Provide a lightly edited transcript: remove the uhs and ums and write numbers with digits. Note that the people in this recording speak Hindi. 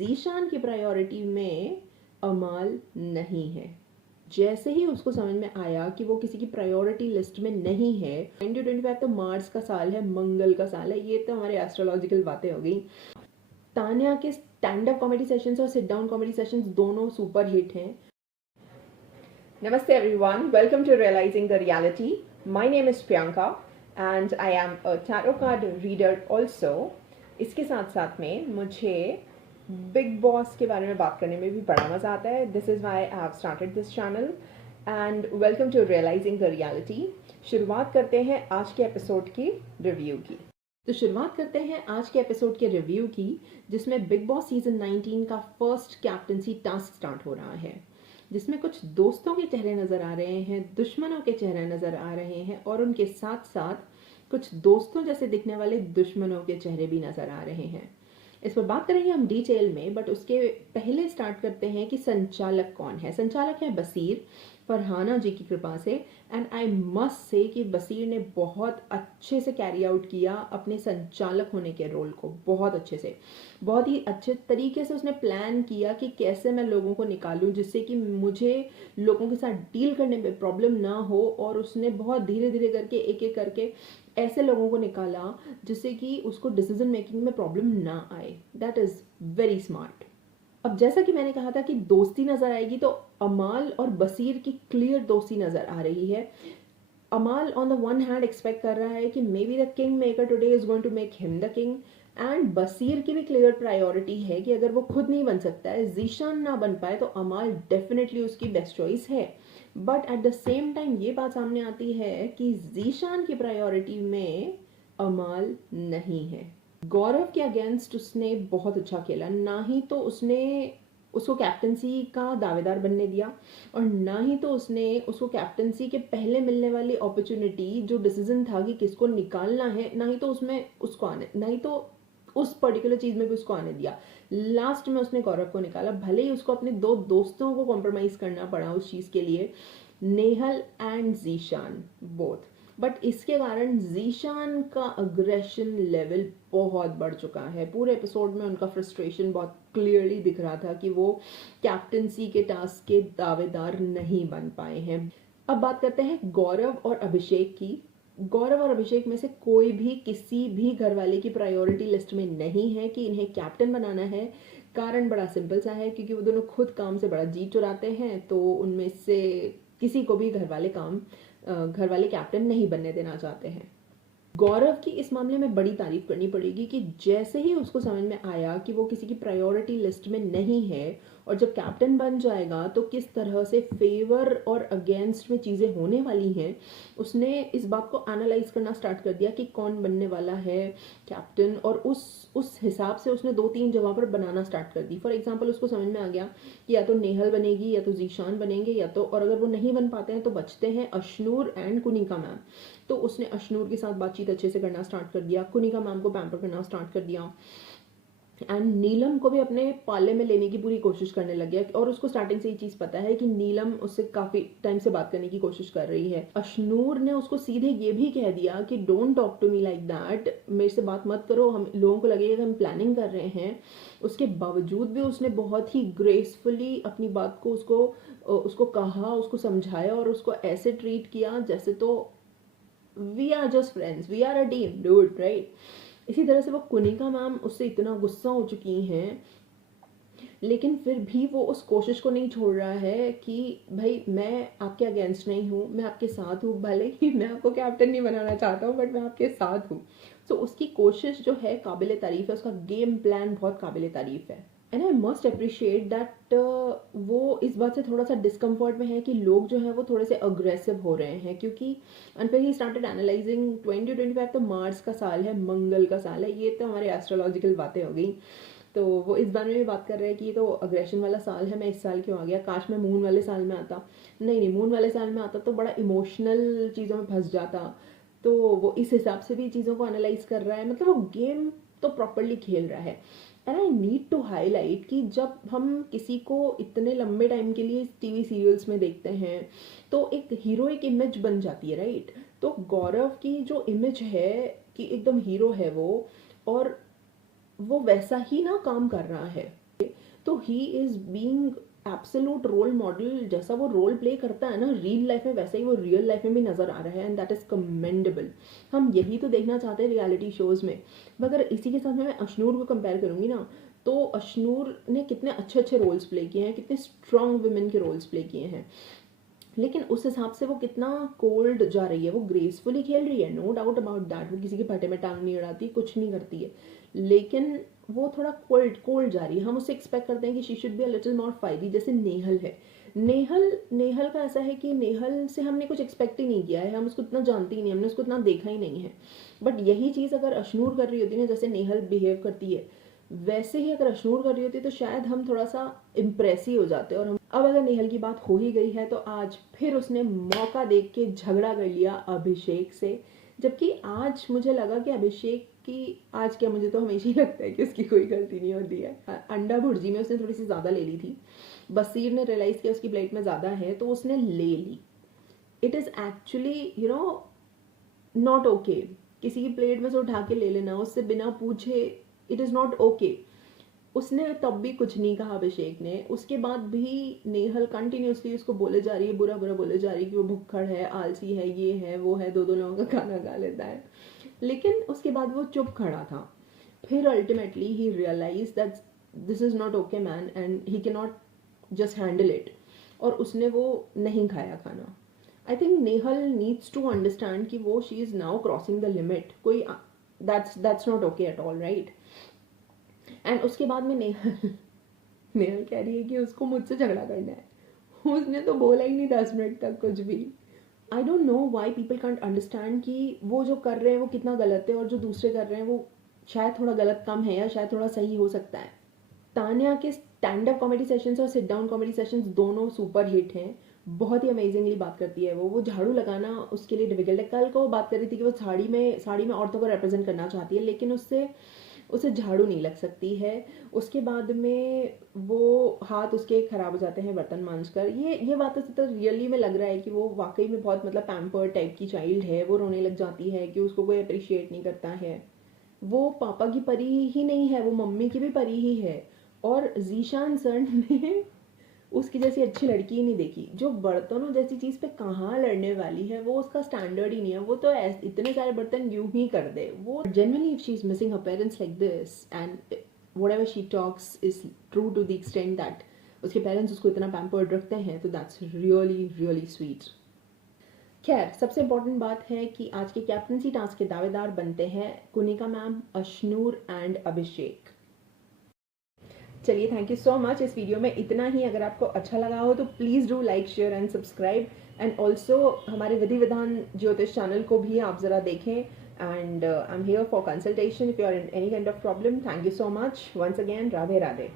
ज़ीशान की प्रायोरिटी में अमाल नहीं है। जैसे ही उसको समझ में आया कि वो किसी की प्रायोरिटी लिस्ट में नहीं है, 2025 तो मार्स का साल है, मंगल का साल है, ये तो हमारे एस्ट्रोलॉजिकल बातें हो गई। तान्या के स्टैंड अप कॉमेडी सेशंस और सिट डाउन कॉमेडी सेशंस दोनों सुपर हिट हैं। नमस्ते everyone, welcome to realising the reality. My name is Priyanka and I am a tarot card reader also. इसके साथ साथ में मुझे बिग बॉस के बारे में बात करने में भी बड़ा मज़ा आता है। This is why I have started this channel and welcome to realising the reality. शुरुआत करते हैं आज के एपिसोड की रिव्यू की। तो शुरुआत करते हैं आज के एपिसोड के रिव्यू की, जिसमें बिग बॉस सीजन 19 का फर्स्ट कैप्टनसी टास्क स्टार्ट हो रहा है, जिसमें कुछ दोस्तों के चेहरे नज़र आ रहे हैं, दुश्मनों के चेहरे नज़र आ रहे हैं और उनके साथ साथ कुछ दोस्तों जैसे दिखने वाले दुश्मनों के चेहरे भी नज़र आ रहे हैं। इस पर बात करेंगे हम डिटेल में, बट उसके पहले स्टार्ट करते हैं कि संचालक कौन है। संचालक है बसीर, फरहाना जी की कृपा से। एंड आई मस्ट से कि बसीर ने बहुत अच्छे से कैरी आउट किया अपने संचालक होने के रोल को, बहुत अच्छे से, बहुत ही अच्छे तरीके से उसने प्लान किया कि कैसे मैं लोगों को निकालूं जिससे कि मुझे लोगों के साथ डील करने में प्रॉब्लम ना हो। और उसने बहुत धीरे धीरे करके एक एक करके ऐसे लोगों को निकाला जिससे कि उसको डिसीजन मेकिंग में प्रॉब्लम ना आए। That is very smart. अब जैसा कि मैंने कहा था कि दोस्ती नज़र आएगी, तो अमाल और बसीर की क्लियर दोस्ती नज़र आ रही है। Amaal on the one hand expect कर रहा है कि maybe the king maker today is going to make him the king, and Baseer की भी क्लियर प्रायोरिटी है कि अगर वो खुद नहीं बन सकता है, ज़ीशान ना बन पाए, तो अमाल डेफिनेटली उसकी बेस्ट चॉइस है। But at the same time ये बात सामने आती है कि ज़ीशान की प्रायोरिटी में अमाल नहीं है। गौरव के अगेंस्ट उसने बहुत अच्छा खेला, ना ही तो उसने उसको कैप्टनसी का दावेदार बनने दिया और ना ही तो उसने उसको कैप्टनसी के पहले मिलने वाली अपॉर्चुनिटी, जो डिसीजन था कि किसको निकालना है, ना ही तो उसमें उसको आने, ना ही तो उस पर्टिकुलर चीज में भी उसको आने दिया। लास्ट में उसने गौरव को निकाला, भले ही उसको अपने दो दोस्तों को कॉम्प्रोमाइज करना पड़ा उस चीज के लिए, Nehal and Zeeshan both. But इसके कारण ज़ीशान का अग्रेशन लेवल बहुत बढ़ चुका है। पूरे एपिसोड में उनका फ्रस्ट्रेशन बहुत क्लियरली दिख रहा था कि वो कैप्टनसी के टास्क के दावेदार नहीं बन पाए हैं। अब बात करते हैं गौरव और अभिषेक की। गौरव और अभिषेक में से कोई भी किसी भी घर वाले की प्रायोरिटी लिस्ट में नहीं है कि इन्हें कैप्टन बनाना है। कारण बड़ा सिंपल सा है, क्योंकि वो दोनों खुद काम से बड़ा जी चुराते हैं, तो उनमें से किसी को भी घर वाले कैप्टन नहीं बनने देना चाहते हैं। गौरव की इस मामले में बड़ी तारीफ करनी पड़ेगी कि जैसे ही उसको समझ में आया कि वो किसी की प्रायोरिटी लिस्ट में नहीं है और जब कैप्टन बन जाएगा तो किस तरह से फेवर और अगेंस्ट में चीज़ें होने वाली हैं, उसने इस बात को एनालाइज करना स्टार्ट कर दिया कि कौन बनने वाला है कैप्टन, और उस हिसाब से उसने 2-3 जगह पर बनाना स्टार्ट कर दी। फॉर एग्जाम्पल, उसको समझ में आ गया कि या तो नेहल बनेगी या तो ज़ीशान बनेंगे, या तो, और अगर वो नहीं बन पाते हैं तो बचते हैं अशनूर एंड कुनिका मैम। तो उसने अशनूर के साथ बातचीत अच्छे से करना स्टार्ट कर दिया, कुनिका मैम को पैम्पर करना स्टार्ट कर दिया, एंड नीलम को भी अपने पाले में लेने की पूरी कोशिश करने लग गया। और उसको स्टार्टिंग से ये चीज़ पता है कि नीलम उससे काफ़ी टाइम से बात करने की कोशिश कर रही है। अशनूर ने उसको सीधे ये भी कह दिया कि don't talk to me like that, मेरे से बात मत करो, हम लोगों को लगेगा कि हम प्लानिंग कर रहे हैं। उसके बावजूद भी उसने बहुत ही ग्रेसफुली अपनी बात को उसको कहा, उसको समझाया और उसको ऐसे ट्रीट किया जैसे तो we are just friends, we are a team dude, right. इसी तरह से वो कुनिका मैम उससे इतना गुस्सा हो चुकी हैं, लेकिन फिर भी वो उस कोशिश को नहीं छोड़ रहा है कि भाई मैं आपके अगेंस्ट नहीं हूँ, मैं आपके साथ हूँ, भले ही मैं आपको कैप्टन नहीं बनाना चाहता हूँ बट मैं आपके साथ हूँ। सो उसकी कोशिश जो है काबिल तारीफ है, उसका गेम प्लान बहुत काबिल तारीफ है। And I must appreciate that वो इस बात से थोड़ा सा डिस्कम्फर्ट में है कि लोग जो हैं वो थोड़े से अग्रेसिव हो रहे हैं, क्योंकि फिर ही स्टार्टेड एनालाइजिंग 2025 तो मार्स का साल है, मंगल का साल है, ये तो हमारी एस्ट्रोलॉजिकल बातें हो गई। तो वो इस बारे में भी बात कर रहे हैं कि ये तो अग्रेशन वाला साल है, मैं इस साल क्यों आ गया, काश मैं मून वाले साल में आता। नहीं, मून वाले साल में आता तो बड़ा इमोशनल चीज़ों में फंस जाता। तो वो इस हिसाब से भी चीज़ों को एनालाइज कर रहा है, मतलब वो गेम तो प्रॉपरली खेल रहा है। And I need to highlight कि जब हम किसी को इतने लंबे टाइम के लिए टीवी सीरियल्स में देखते हैं तो एक हीरोइक इमेज बन जाती है, राइट। तो गौरव की जो इमेज है कि एकदम हीरो है वो, और वो वैसा ही ना काम कर रहा है। तो he is being absolute role model. जैसा वो रोल प्ले करता है ना रियल लाइफ में, वैसे ही वो रियल लाइफ में भी नजर आ रहा है, एंड दैट इज कमेंडेबल। हम यही तो देखना चाहते हैं रियलिटी शोज में। मगर इसी के साथ में मैं अशनूर को कंपेयर करूंगी ना, तो अशनूर ने कितने अच्छे अच्छे रोल्स प्ले किए हैं, कितने स्ट्रॉन्ग वुमेन के रोल्स प्ले किए हैं, लेकिन उस हिसाब से वो कितना कोल्ड जा रही है। वो ग्रेसफुली खेल रही है, नो डाउट अबाउट दैट, वो किसी के फटे में टांग नहीं अड़ाती, कुछ नहीं करती है, लेकिन वो थोड़ा कोल्ड कोल्ड जा रही है। हम उससे एक्सपेक्ट करते हैं कि she should be a little more fiery, जैसे नेहल है। नेहल नेहल का ऐसा है कि नेहल से हमने कुछ एक्सपेक्ट ही नहीं किया है, हम उसको इतना जानते ही नहीं, हमने उसको इतना देखा ही नहीं है। बट यही चीज़ अगर अशनूर कर रही होती है ना, जैसे नेहल बिहेव करती है, वैसे ही अगर अशनूर कर रही होती तो शायद हम थोड़ा सा इम्प्रेस ही हो जाते। और हम अब अगर नेहल की बात हो ही गई है तो आज फिर उसने मौका देख के झगड़ा कर लिया अभिषेक से, जबकि आज मुझे लगा कि अभिषेक की आज क्या, मुझे तो हमेशा ही लगता है कि उसकी कोई गलती नहीं होती है। अंडा भुर्जी में उसने थोड़ी सी ज़्यादा ले ली थी, बसीर ने रियलाइज़ किया उसकी प्लेट में ज़्यादा है तो उसने ले ली। It is actually not okay किसी की प्लेट में से उठा के ले लेना उससे बिना पूछे, इट इज़ नॉट ओके। उसने तब भी कुछ नहीं कहा अभिषेक ने, उसके बाद भी नेहल कंटिन्यूसली उसको बोले जा रही है, बुरा बुरा बोले जा रही है कि वो भुक्खड़ है, आलसी है, ये है वो है, दो दो लोगों का खाना खा लेता है, लेकिन उसके बाद वो चुप खड़ा था। फिर ultimately he realize that this is not okay man and he can not just handle it, और उसने वो नहीं खाया खाना। I think Nehal needs to understand कि वो she is now crossing the limit, कोई that's not okay at all, right. And उसके बाद में नेहल नेहल कह रही है कि उसको मुझसे झगड़ा करना है, उसने तो बोला ही नहीं 10 मिनट तक कुछ भी। I don't know why people can't understand कि वो जो कर रहे हैं वो कितना गलत है, और जो दूसरे कर रहे हैं वो शायद थोड़ा गलत कम है या शायद थोड़ा सही हो सकता है। तान्या के स्टैंड अप कॉमेडी सेशंस और सिट डाउन कॉमेडी सेशंस दोनों सुपर हिट हैं। बहुत ही अमेजिंगली बात करती है वो झाड़ू लगाना उसके लिए डिफिकल्ट है। कल को वो बात कर रही थी कि वो साड़ी में औरतों को रिप्रेजेंट करना चाहती है, लेकिन उससे उसे झाड़ू नहीं लग सकती है। उसके बाद में वो हाथ उसके खराब हो जाते हैं बर्तन मांज कर। ये बातों से तो रियली में लग रहा है कि वो वाकई में बहुत मतलब पैम्पर्ड टाइप की चाइल्ड है। वो रोने लग जाती है कि उसको कोई अप्रिशिएट नहीं करता है। वो पापा की परी ही नहीं है, वो मम्मी की भी परी ही है। और जीशान सर ने उसकी जैसी अच्छी लड़की ही नहीं देखी, जो बर्तनों जैसी चीज़ पे कहाँ लड़ने वाली है। वो उसका स्टैंडर्ड ही नहीं है, वो तो इतने सारे बर्तन यूं ही कर दे। वो generally if she is missing her parents like this and whatever she talks is true to the extent that उसके पेरेंट्स उसको इतना पैम्पर्ड रखते हैं, तो दैट्स रियली रियली स्वीट। खैर, सबसे इम्पोर्टेंट बात है कि आज के कैप्टनसी टास्क के दावेदार बनते हैं कुनिका मैम, अशनूर एंड अभिषेक। चलिए, थैंक यू सो मच। इस वीडियो में इतना ही। अगर आपको अच्छा लगा हो तो please do like, share and subscribe, and also हमारे विधि विधान ज्योतिष चैनल को भी आप ज़रा देखें। And I am here for consultation if you are in any kind of problem. Thank you so much once again. Radhe Radhe.